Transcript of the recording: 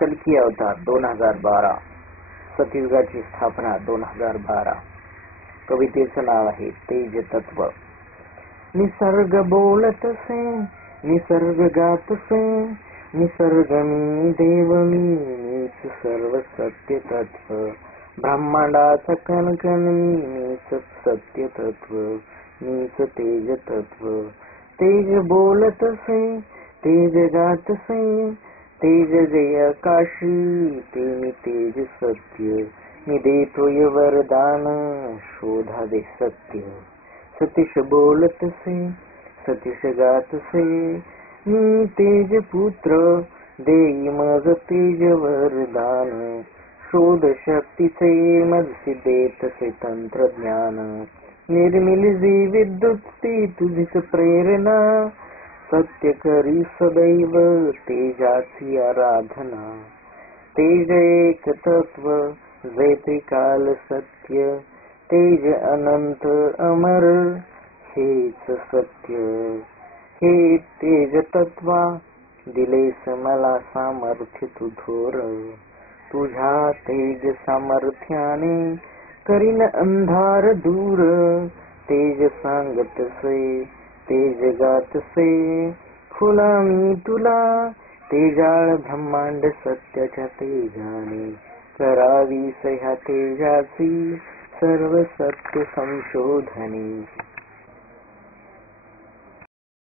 कल्की अवतार 2012, सतयुगाची स्थापना 2012. कवितेचं नाव आहे तेज तत्व. निसर्ग बोलतसे, निसर्ग गातसे, निसर्ग मी देव मीच सर्व सत्य तत्व. ब्रह्मांडाचा कणकण मीच सत्य तत्व, मीच तेज तत्व. तेज बोलतसे, तेज गातसे, तेज जय आकाशी, ते मी तेज सत्य. मी देतोय वरदान, शोधावे सत्य. सतीश बोलतसे, सतीश गातसे, मी तेज पुत्र, देई मज तेज वरदान. शोध शक्तीचे मजसी देतसे तंत्रज्ञान. निर्मिली जी विद्युत ती तुझीच प्रेरणा. सत्य करी सदैव तेजाची आराधना. तेज एक तत्व, जे त्रिकाल सत्य. तेज अनंत अमर, हेच सत्य. हे तेज तत्वा, दिलेस मला सामर्थ्य तू थोर. तुझ्या तेज सामर्थ्याने करीन अंधार दूर. तेज सांगतसे, तेज गातसे, खुला मी तुला. तेजाळ ब्रह्मांड सत्याच्या तेजाने. करावी ह्या तेजाची सर्व सत्य संशोधनी.